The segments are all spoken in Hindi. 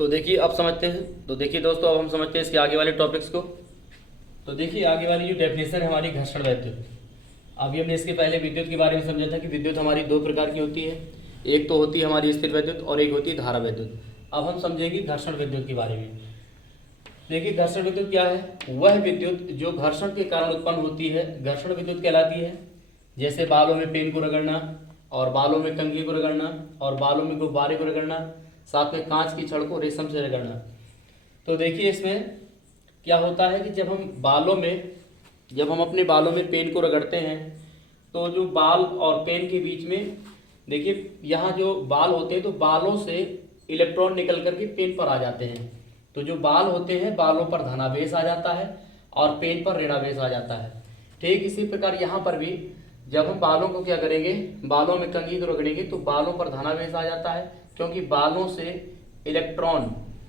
तो देखिए अब समझते हैं। तो देखिए दोस्तों, अब हम समझते हैं इसके आगे वाले टॉपिक्स को। तो देखिए आगे वाली जो डेफिनेशन है हमारी घर्षण विद्युत। अभी हमने इसके पहले विद्युत के बारे में समझा था कि विद्युत हमारी दो प्रकार की होती है, एक तो होती है हमारी स्थिर विद्युत और एक होती है धारा विद्युत। अब हम समझेंगे घर्षण विद्युत के बारे में। देखिए घर्षण विद्युत क्या है? वह विद्युत जो घर्षण के कारण उत्पन्न होती है घर्षण विद्युत कहलाती है। जैसे बालों में पेन को रगड़ना, और बालों में कंघी को रगड़ना, और बालों में गुब्बारे को रगड़ना, साथ में कांच की छड़ को रेशम से रगड़ना। तो देखिए इसमें क्या होता है कि जब हम अपने बालों में पेन को रगड़ते हैं तो जो बाल और पेन के बीच में देखिए यहाँ जो बाल होते हैं तो बालों से इलेक्ट्रॉन निकल करके पेन पर आ जाते हैं। तो जो बाल होते हैं बालों पर धनावेश आ जाता है और पेन पर ऋणावेश आ जाता है। ठीक इसी प्रकार यहाँ पर भी जब हम बालों को क्या करेंगे, बालों में कंघी को रगड़ेंगे तो बालों पर धनावेश आ जाता है, क्योंकि बालों से इलेक्ट्रॉन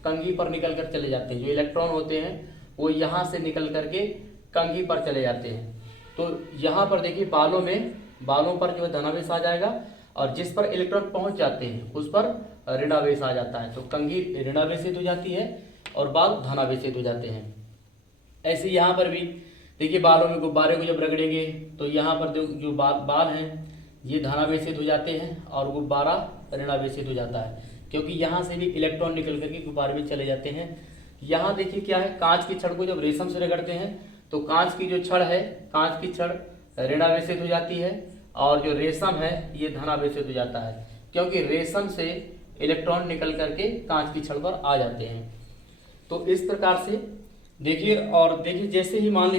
कंघी पर निकल कर चले जाते हैं। जो इलेक्ट्रॉन होते हैं वो यहाँ से निकल करके कंघी पर चले जाते हैं। तो यहाँ पर देखिए बालों पर जो है धनावेश आ जाएगा, और जिस पर इलेक्ट्रॉन पहुंच जाते हैं उस पर ऋणावेश आ जाता है। तो कंघी ऋणावेशित हो जाती है और बाल धनावेशित हो जाते हैं। ऐसे यहाँ पर भी देखिए बालों में गुब्बारे को जब रगड़ेंगे तो यहाँ पर जो बाल हैं ये धनावेशित हो जाते हैं और गुब्बारा ऋणावेशित हो जाता है, क्योंकि यहाँ से भी इलेक्ट्रॉन निकल करके गुब्बारे में चले जाते हैं। यहाँ देखिए क्या है, कांच की छड़ को जब रेशम से रगड़ते हैं तो कांच की जो छड़ है, कांच की छड़ ऋणावेशित हो जाती है और जो रेशम है ये धनावेशित हो जाता है, क्योंकि रेशम से इलेक्ट्रॉन निकल करके कांच की छड़ पर आ जाते हैं। तो इस प्रकार से देखिए, और देखिए जैसे ही मान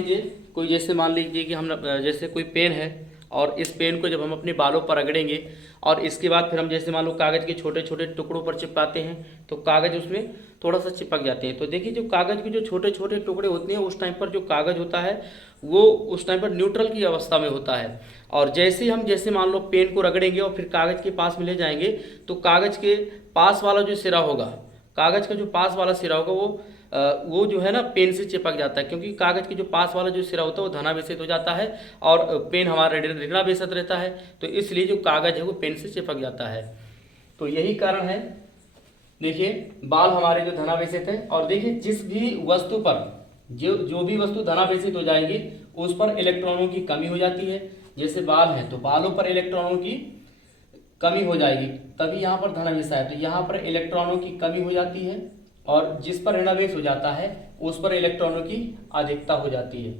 लीजिए कि हम जैसे कोई पेन है और इस पेन को जब हम अपने बालों पर रगड़ेंगे और इसके बाद फिर हम जैसे मान लो कागज़ के छोटे छोटे टुकड़ों पर चिपकाते हैं तो कागज़ उसमें थोड़ा सा चिपक जाते हैं। तो देखिए जो कागज़ के जो छोटे छोटे टुकड़े होते हैं उस टाइम पर जो कागज़ होता है वो उस टाइम पर न्यूट्रल की अवस्था में होता है, और जैसे मान लो पेन को रगड़ेंगे और फिर कागज़ के पास में ले जाएंगे तो कागज़ के पास वाला जो सिरा होगा, कागज़ का जो पास वाला सिरा होगा वो जो है ना पेन से चिपक जाता है, क्योंकि कागज़ के जो पास वाला जो सिरा होता है वो धनावेशित हो जाता है और पेन हमारा ऋणावेशित रहता है। तो इसलिए जो कागज़ है वो पेन से चिपक जाता है। तो यही कारण है। देखिए बाल हमारे जो धनावेशित है, और देखिए जिस भी वस्तु पर जो भी वस्तु धनावेशित हो जाएगी उस पर इलेक्ट्रॉनों की कमी हो जाती है। जैसे बाल है तो बालों पर इलेक्ट्रॉनों की कमी हो जाएगी, तभी यहाँ पर धनावेश आया। तो यहाँ पर इलेक्ट्रॉनों की कमी हो जाती है, और जिस पर ऋणावेश हो जाता है उस पर इलेक्ट्रॉनों की अधिकता हो जाती है।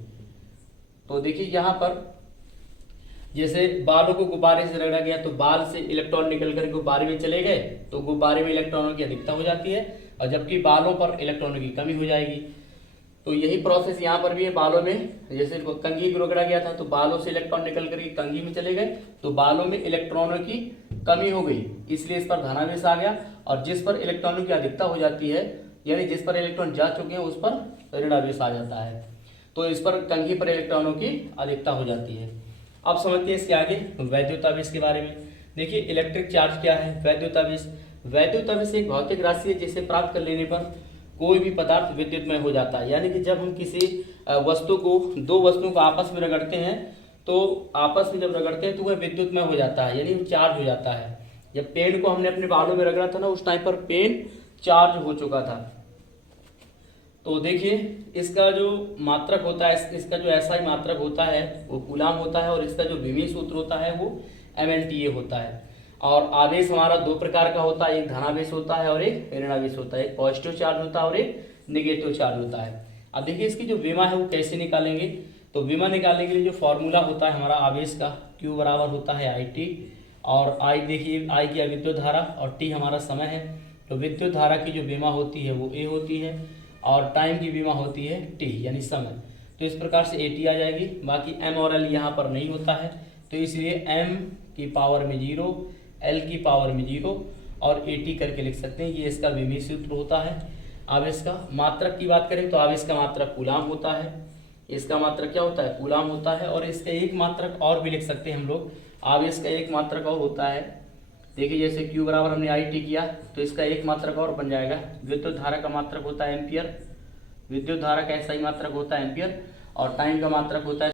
तो देखिए यहाँ पर जैसे बालों को गुब्बारे से रगड़ा गया तो बाल से इलेक्ट्रॉन निकल कर गुब्बारे में चले गए तो गुब्बारे में इलेक्ट्रॉनों की अधिकता हो जाती है, और जबकि बालों पर इलेक्ट्रॉनों की कमी हो जाएगी। तो यही प्रोसेस यहाँ पर भी है। बालों में जैसे कंघी को रगड़ा गया था तो बालों से इलेक्ट्रॉन निकल करके कंघी में चले गए तो बालों में इलेक्ट्रॉनों की कमी हो गई, इसलिए इस पर धनावेश आ गया, और जिस पर इलेक्ट्रॉनों की अधिकता हो जाती है यानी जिस पर इलेक्ट्रॉन जा चुके हैं उस पर ऋणावेश आ जाता है। तो इस पर कंघी पर इलेक्ट्रॉनों की अधिकता हो जाती है। अब समझते हैं इसके आगे वैद्युतावेश के बारे में। देखिए इलेक्ट्रिक चार्ज क्या है? वैद्युतावेश एक भौतिक राशि है जिसे प्राप्त कर लेने पर कोई भी पदार्थ विद्युतमय हो जाता है। यानी कि जब हम किसी दो वस्तुओं को आपस में रगड़ते हैं तो आपस में जब रगड़ते हैं तो वह विद्युतमय हो जाता है, यानी चार्ज हो जाता है। जब पेन को हमने अपने बालों में रगड़ा था ना उस टाइम पर पेन चार्ज हो चुका था। तो देखिए इसका जो मात्रक होता है, इसका जो एसआई मात्रक होता है वो कूलाम होता है, और इसका जो विमीय सूत्र होता है वो mLta होता है। और आवेश हमारा दो प्रकार का होता है, एक धनावेश होता है और एक ऋणावेश होता है। एक पॉजिटिव चार्ज होता है और एक नेगेटिव चार्ज होता है। अब देखिए इसकी जो विमा है वो कैसे निकालेंगे। तो विमा निकालने के लिए जो फॉर्मूला होता है हमारा आवेश का, Q बराबर होता है IT, और I देखिए I की विद्युत धारा और T हमारा समय है। तो विद्युत धारा की जो विमा होती है वो A होती है और टाइम की विमा होती है T यानी समय। तो इस प्रकार से AT आ जाएगी। बाकी M और L यहाँ पर नहीं होता है, तो इसलिए M की पावर में 0, L की पावर में 0 और AT करके लिख सकते हैं। ये इसका विमीय सूत्र होता है। आवेश का मात्रक की बात करें तो आवेश का मात्रक कूलाम होता है। इसका मात्रक क्या होता है? कूलाम होता है। और इसका एक मात्रक और भी लिख सकते हैं हम लोग, आवेश का एक मात्रक और होता है। देखिए जैसे Q बराबर हमने IT किया तो इसका एक मात्रक और बन जाएगा। विद्युत धारा का मात्रक होता है एम्पियर, विद्युत धारा का ऐसा ही मात्रक होता है एम्पियर, और टाइम का मात्रक होता है